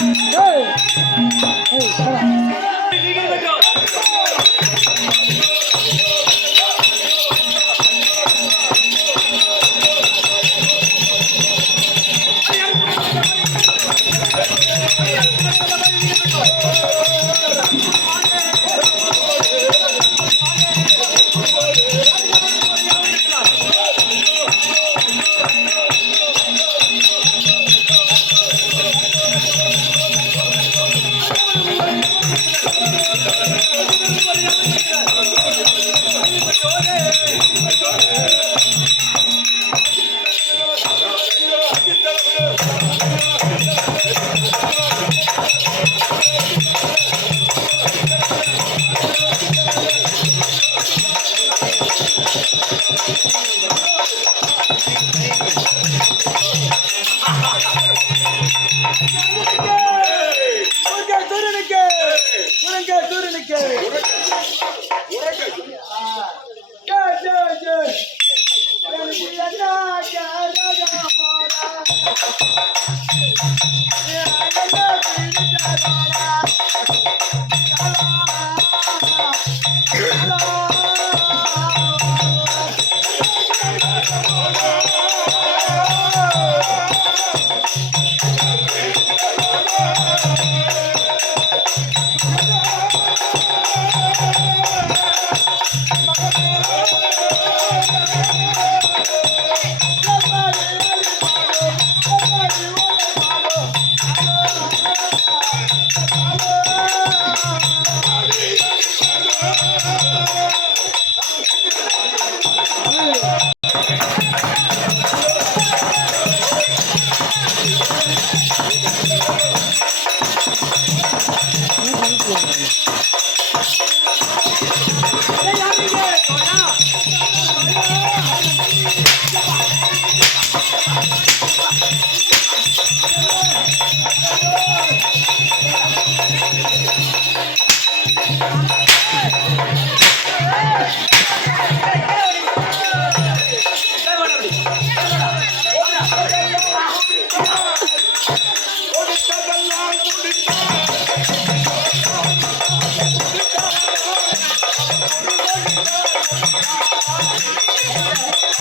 முருகா சூரியனுக்கு முருகா சூரியனுக்கு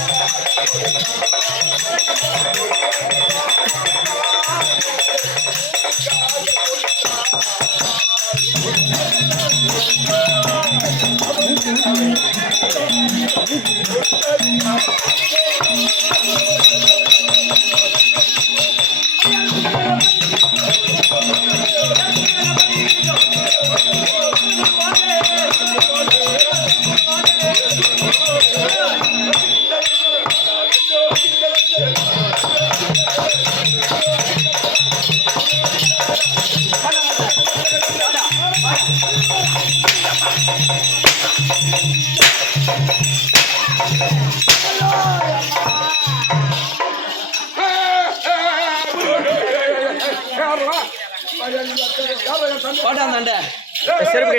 போட்டான்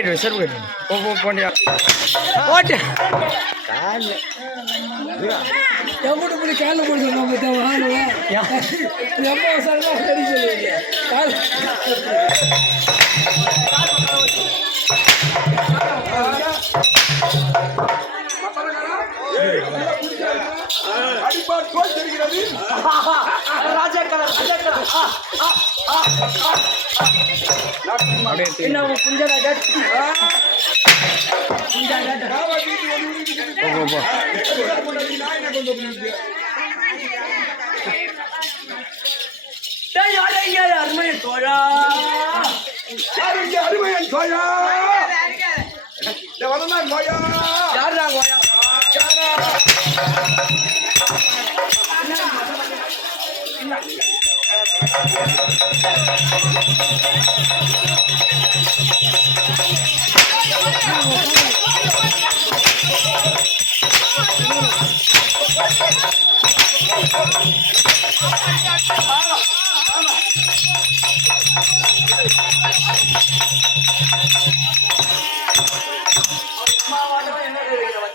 கட்டு செருப்பு கட்டு போ போ போண்டியா. போட்டு எவ்வளோ இப்படி காலில் போட்டு சொன்னாங்க எவ்வளோ சார் கடி சொல்லுவீங்க கால். தோல் தெரிகிறது ராஜா கலர் ராஜா கலர் அப்படியே தூக்கி. என்ன உன் குஞ்சரா கேட் போ போ போ அருமை தோழா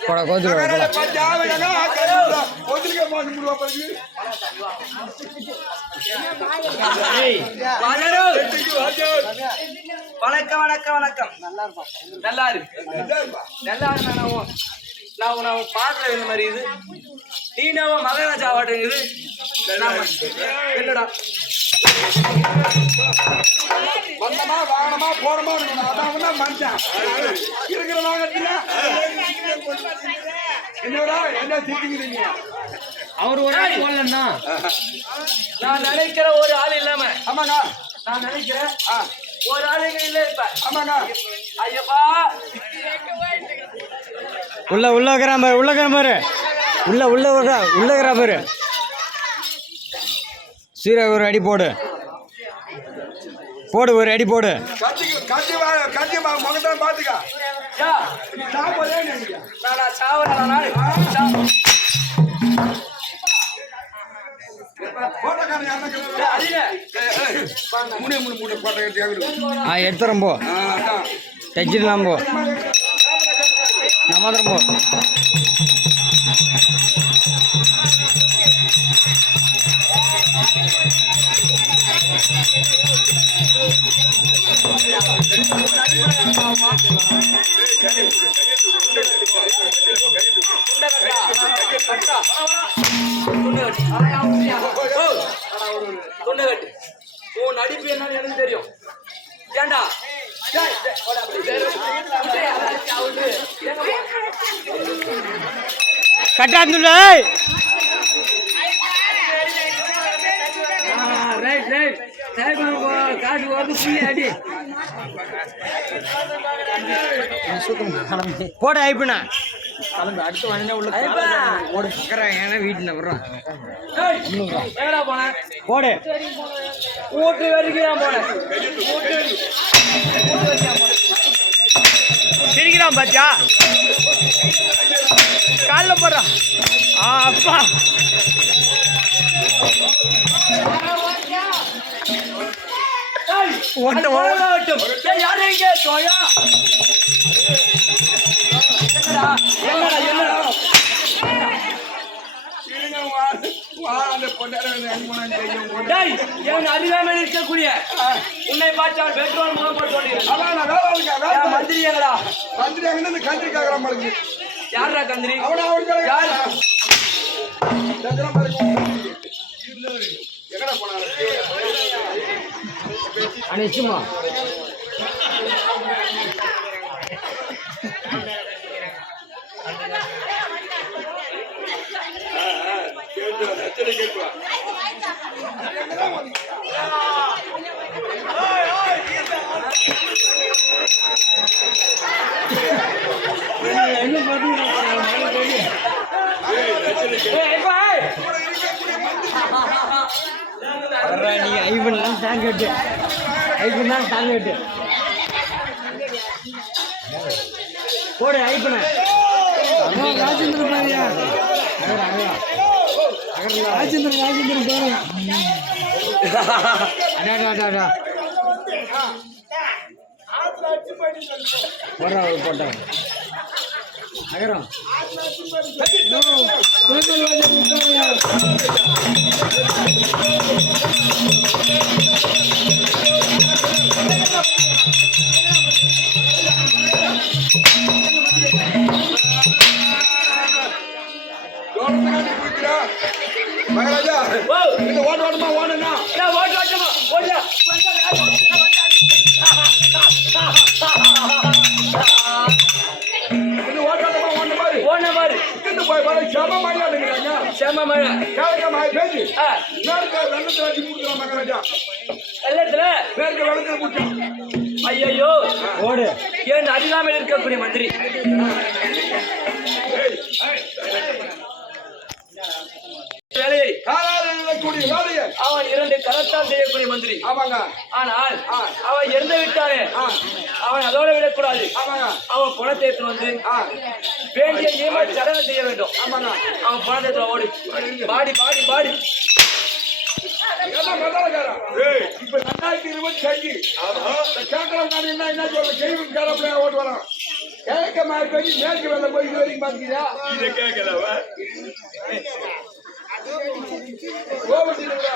போடா கோத்துரு மகாராஜா போடா பாத்தியா அவன் ஆக்கறா ஒதுங்க போன முடுவா பாருங்க வணக்கம் வணக்கம் வணக்கம். நல்லா இருக்கு நல்லா இருக்கு நான் உன்- நான் அவன் பாக்குற இந்த மாதிரி இது. நீ நம்ம மகாராஜா ஆவாட்டுங்குது. நாம- என்னடா? வந்தமா வாங்கணுமா போறமா இருக்கணும் அதான் மனுஷன் இருக்கிற வாங்கத்துல என்னடா என்ன சிரிக்கிறீங்க அவர் ஒரு ஆள் போடலன்னா நான் நினைக்கிற ஒரு ஆள் இல்லாம ஆமாங்க நான் நினைக்கிறேன் ஒரு ஆள் இங்க இல்ல இப்ப. ஆமாங்க ஐயப்பா. உள்ள உள்ள இருக்கிறான் பாரு உள்ள இருக்கிறான் பாரு. உள்ள உள்ள உள்ள உள்ள இருக்கிறா பாரு. சீரக ஒரு அடி போடு. போடு ஒரு அடி போடு. கத்தி கத்தி வா கத்தி வா முகத்தான் பாத்துக்க யா. சாப்பிடவே நான் நான் சாவறேன் நானு சாவு. போட்டக்காரன் என்ன ஏய், அடிங்க. மூணே மூணு மூணு போட்ட ஆ எடுத்துறோம் போ. அதான் தைச்சிடலாம் போ உன் நடிப்பு என்னன்னு எனக்கு தெரியும் ஏண்டா டேய், போடா, அப்படி. விட்டு, அடிச்சு அவுட்டு. எங்க போ? கட்டாந்துள்ள ரைட் ரைட் டைம் காசு வருது புள்ளி அடி போட ஐப்புண்ணா கிளம்பி அடுத்து வந்தா உள்ள ஓடு ஏன்னா வீட்டில் வர்றோம் டேய், எங்கடா போன? போடு. வீட்டு வரைக்கும் தான் போனேன் சிரிக்கிறான் பாத்தியா? காலில் போடுறான் உன்னை பார்த்து அவன் பெட்ரோல் முதல் போட்டு ஓடுகிறான். அதான் நான் வேலை இருக்கேன் வேலை ஏன் மந்திரி எங்கடா? மந்திரி இருந்து கந்திரி கேட்கறான் பாருங்க யாரா கந்திரி அவனை யார்? பாருங்க. எங்கடா போனாரு? அனுச்சுமா என்ன எப்பா ஏய். நீ? ஐவன்லாம் தாங்க விட்டு ஐவன் தான் தாங்க விட்டு போடு ஐப்பன ராஜேந்திரன் பாரியா. ராஜேந்திரன் ராஜேந்திரன் பாருங்க அடா அடா அடா போடுறா போட்டேன் குடிக்கிறா மகாராஜா இந்த ஓட்ட ஓட்டமா ஓடனா ஓட்டு ஓட்டுமா ஓட்டு செம்ம மழை. மாதிரி பேசி. மேற்க வெள்ளத்தில் வச்சு முடிக்கலாம் மகாராஜா வெள்ளத்துல? மேற்க வெள்ளத்தில் முடிச்சோம் ஐயோ ஓடு. ஏன் அறியாமல் இருக்கக்கூடிய மந்திரி? வேலையை. காலாளர் கூடிய வேலையை. அவன் இரண்டு கரத்தால் செய்யக்கூடிய மந்திரி. ஆமாங்க. ஆனால் அவன் இறந்து விட்டானே? ஆ. அவன் அதோட விடக்கூடாது. ஆமாங்க. அவன் பணத்தை எடுத்து வந்து ஆ. வேண்டிய நியம சடங்கு செய்ய வேண்டும். ஆமாங்க அவன் எடுத்து ஓடி. பாடி பாடி பாடி. இப்ப ரெண்டாயிரத்தி இருபத்தி அஞ்சு கேட்கறவங்க என்ன என்ன சொல்ல செய்வன் கேரப்பிள்ளையா ஓட்டு வரான். கிழக்க மாதிரி மேற்கு வெள்ள போய் இது வரைக்கும் பாத்தீங்களா இதை கேட்கலவா? கோபத்திலுங்களா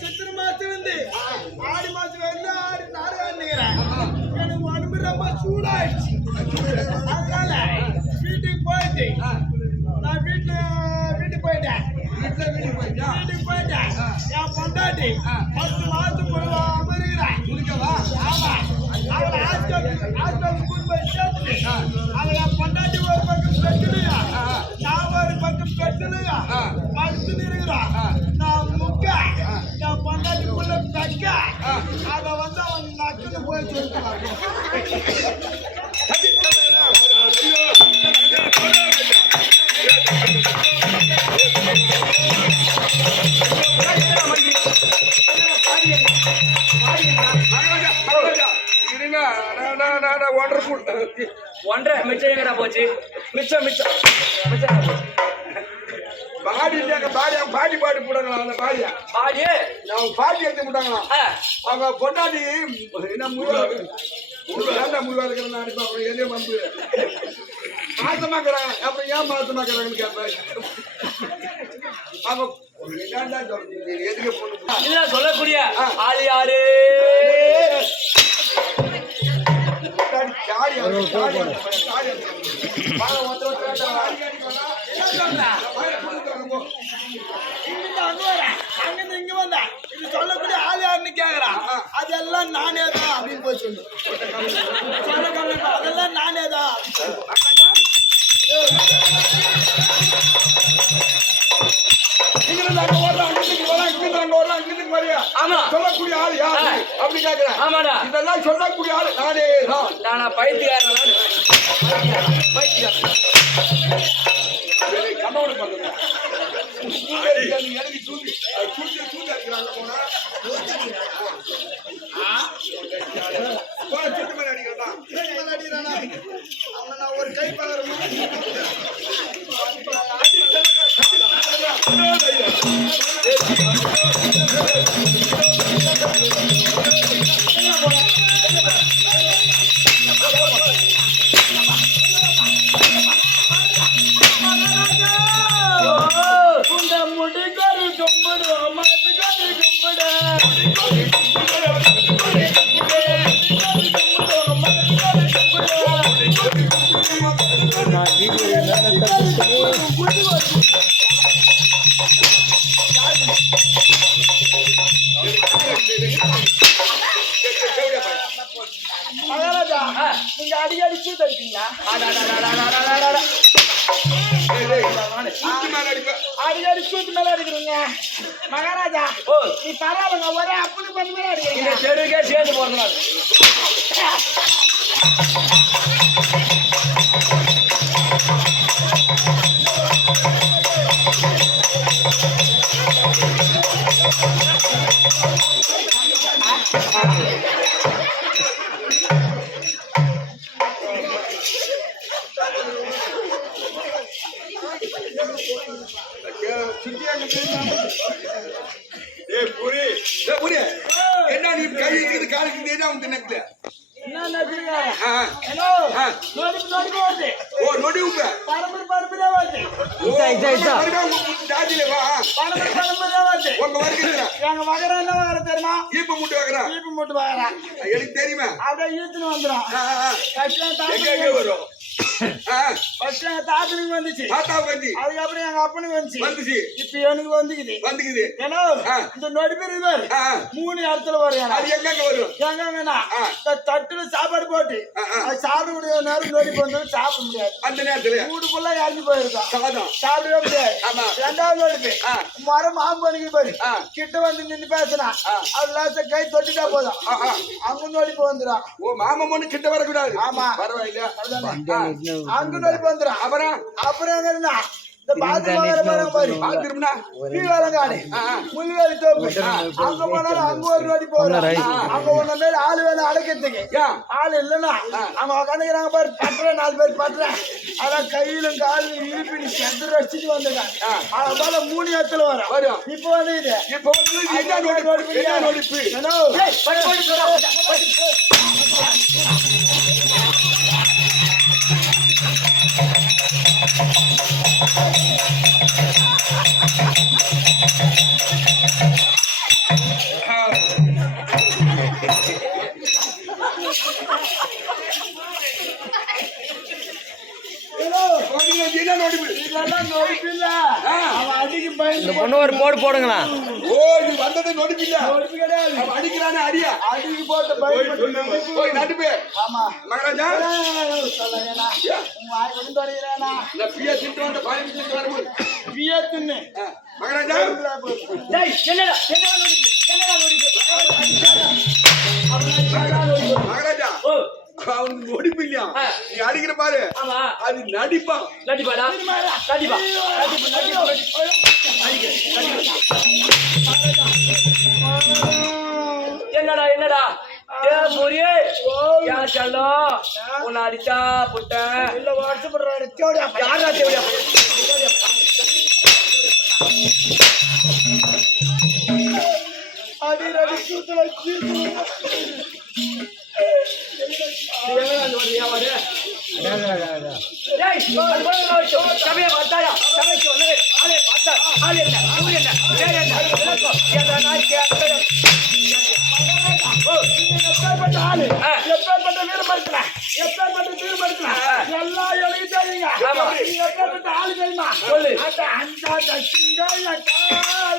சித்திர மாசம் வந்து ஆடி மாசம் வந்து ஆடி நாடகம் எனக்கு உடம்பு ரொம்ப சூடாயிடுச்சு அதனால வீட்டுக்கு போயிட்டு நான் வீட்டுல வீட்டுக்கு போயிட்டேன் வீட்டுல வீட்டுக்கு போயிட்டா வீட்டுக்கு போயிட்டேன் என் பொண்டாட்டி பத்து மாசம் போய் அமருகிறேன் முடிக்கவா ஆமா அவளை ஹாஸ்பிட்டல் ஹாஸ்பிட்டல் கூட்டு போய் சேர்த்துட்டு அவளை என் பொண்டாட்டி ஒரு பக்கம் பெட்டுலையா நான் ஒரு பக்கம் பெட்டுலையா படுத்து இருக்கிறான் நான் முக்க என் பொண்டாட்டிக்குள்ள பெக்க அவ வந்து அவன் நக்குன்னு போய் சொல்லிட்டான் ஒன்றரை மிச்சம் எங்கடா போச்சு? மிச்சம் மிச்சம். மிச்சம்? பாடி இல்லையாங்க பாடி அவங்க பாட்டி பாடி போட்டாங்களா அந்த பாடியா? பாடி. அவங்க பாட்டி எடுத்து போட்டாங்களா? அவங்க பொண்டாட்டி என்ன முழுவா ஏன்டா முழுவா இருக்கிற அடிப்பா அப்புறம் எதையும் வந்து மாசமாக்குறாங்க. அப்புறம் ஏன் மாசமாக்குறாங்கன்னு கேட்பேன் அவங்க ஏன்டா சொல்றீங்க எதுக்கு சொல்லக்கூடிய ஆள் யாரு? அங்கிருந்து இங்க வந்த இது சொல்லக்கூடிய ஆள் யாருன்னு அதெல்லாம் நானே தான் அப்படின்னு போய் சொல்லு அதெல்லாம் நானே தான் இங்கிருந்து அங்க ஓடுறா, இங்கிருந்து அங்க இங்கிருந்து ஆமா. அப்படி கேக்குறேன் ஆமாடா. இதெல்லாம் சொல்லக்கூடிய ஆள் நானே தான் நானா பைத்தியக்காரன்? கண்ணோடு பண்ணுங்க. எனக்கு அடிக்கிறாங்க போனா மகாராஜா நீ பரவாயில்லைங்க ஒரே அப்படி பண்ணி இந்த தெருக்கே சேர்ந்து போறதுனால தெரியுமா? அப்படியே ஈத்துன்னு வந்துடும் வரும்? ஃபர்ஸ்ட் எங்க தாத்தனுக்கு வந்துச்சு. தாத்தாவுக்கு வந்து. அதுக்கப்புறம் எங்க அப்பனுக்கு வந்துச்சு. வந்துச்சு. இப்ப எனக்கு வந்துக்குது. வந்துக்குது. ஏன்னா. இந்த நொடி பேர் ஆ. மூணு இடத்துல வரும் அது எங்கெங்க வரும்? ஆ. இந்த தட்டுல சாப்பாடு போட்டு. அது சாப்பிட முடியாத நேரம் நோடி வந்து சாப்பிட முடியாது. அந்த நேரத்துல. வீடு ஃபுல்லா இறங்கி போயிருக்கோம் சாப்பிடவே முடியாது. ரெண்டாவது நோடிப்பு. மரம் மாம்பு பண்ணிக்கு பாரு. ஆ. கிட்ட வந்து நின்னு பேசுனா. அது லாச கை தொட்டுட்டா போதும். அங்க நோடிப்பு வந்துடும் ஓ மாமா பொண்ணு கிட்ட வரக்கூடாது. ஆமா. பரவாயில்ல. அங்க நோடிப்பு வந்துடும் அப்புறம் அப்புறம் என்ன இந்த பாத்ரூம் பாரு. பாத்துரும்னா கீழ்வேலங்காடு முள்வேலி தோப்பு. அங்க போனாலும் அங்க ஒரு நடி போறோம் அங்க ஒண்ணு மேல ஆளு வேணும் அடைக்கிறதுக்கு ஏன் ஆள் இல்லைன்னா அவங்க உட்காந்துக்கிறாங்க பாரு. பட்டுற நாலு பேர் பட்டுற. அதான் கையிலும் காலிலும் இழுப்பினி செத்து ரசிச்சுட்டு வந்துருக்காங்க அதை போல மூணு இடத்துல வரும். வரும். இப்போ வந்து இது. இப்போ நோடிப்பு? போடுங்களா? ஓ இது வந்தது நோடிப்பு கிடையாது. அவன் அடிக்கிறானே அடியா. அடிக்கு போட்டு பயந்து போய். நடுப்பு ஆமா. மகாராஜா. சொல்லலையா உன் வாய் கொண்டு வருகிறேனா இந்த பிய திட்டு வந்த பாய் திட்டு வரும்போது பியத்துன்னு ஆ, மகாராஜா. மகாராஜா. அவனுக்கு நோடிப்பு இல்லையா? நீ அடிக்கிற பாரு. ஆமா. அது நடிப்பா. நடிப்பாடா? நடிப்பா. என்னடா என்னடா? பொரியே உன்னை அடிச்சா புட்டேன் இல்ல வருஷப்படுறாரு தேவடியா யாரா தேவையா அடி ரடி கூத்துல சீர்த்து எப்பேற்பட்ட ஆளு ஆ. எப்பேற்பட்ட வீரப்படுத்துறேன் எல்லாம் எனக்கு தெரியுங்க எப்பேற்பட்ட ஆளு தெரியுமா சொல்லு. அந்த அந்த சிங்காய கால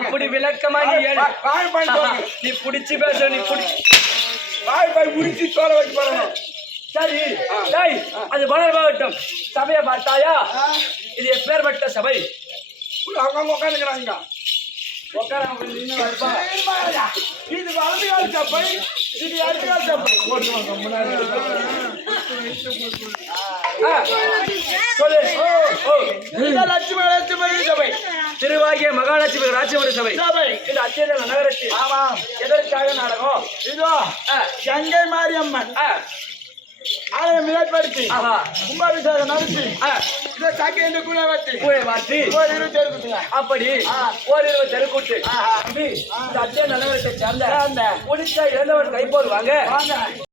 அப்படி விளக்கமா நீ ஏழு. நீ புடிச்சு பேச நீ புடிச்சு வாழைப்பழம் உரிச்சு தோலை வைக்க போறோம் சரி டேய் அது வளர்வாகட்டும். சபையை பார்த்தாயா? இது எப்பேற்பட்ட சபை? அவங்க உட்காந்துக்கிறாங்க இது வலது கால சப்பை இது இடது கால சப்பை சொல்லு லட்சுமி லட்சுமி சபை திருவாகிய மகாலட்சுமி ராஜ்யமணி சபை சபை இந்த அச்சேத நகரத்தில் ஆமாம் எதற்காக நாடகம் இதோ கங்கை மாரியம்மன் ஆலயம் ஏற்படுத்தி கும்பாபிஷேகம் நடத்தி. இதை சக்கேந்து கூட வச்சு கூடை மாற்றி. ஒரு இருபத்தி இருக்குதுங்க அப்படி ஓரிரு தெருக்கூட்டு தம்பி, இந்த அச்சே நகரத்தை சேர்ந்த. குடிச்ச இழந்தவன் கைப்போல் வாங்க.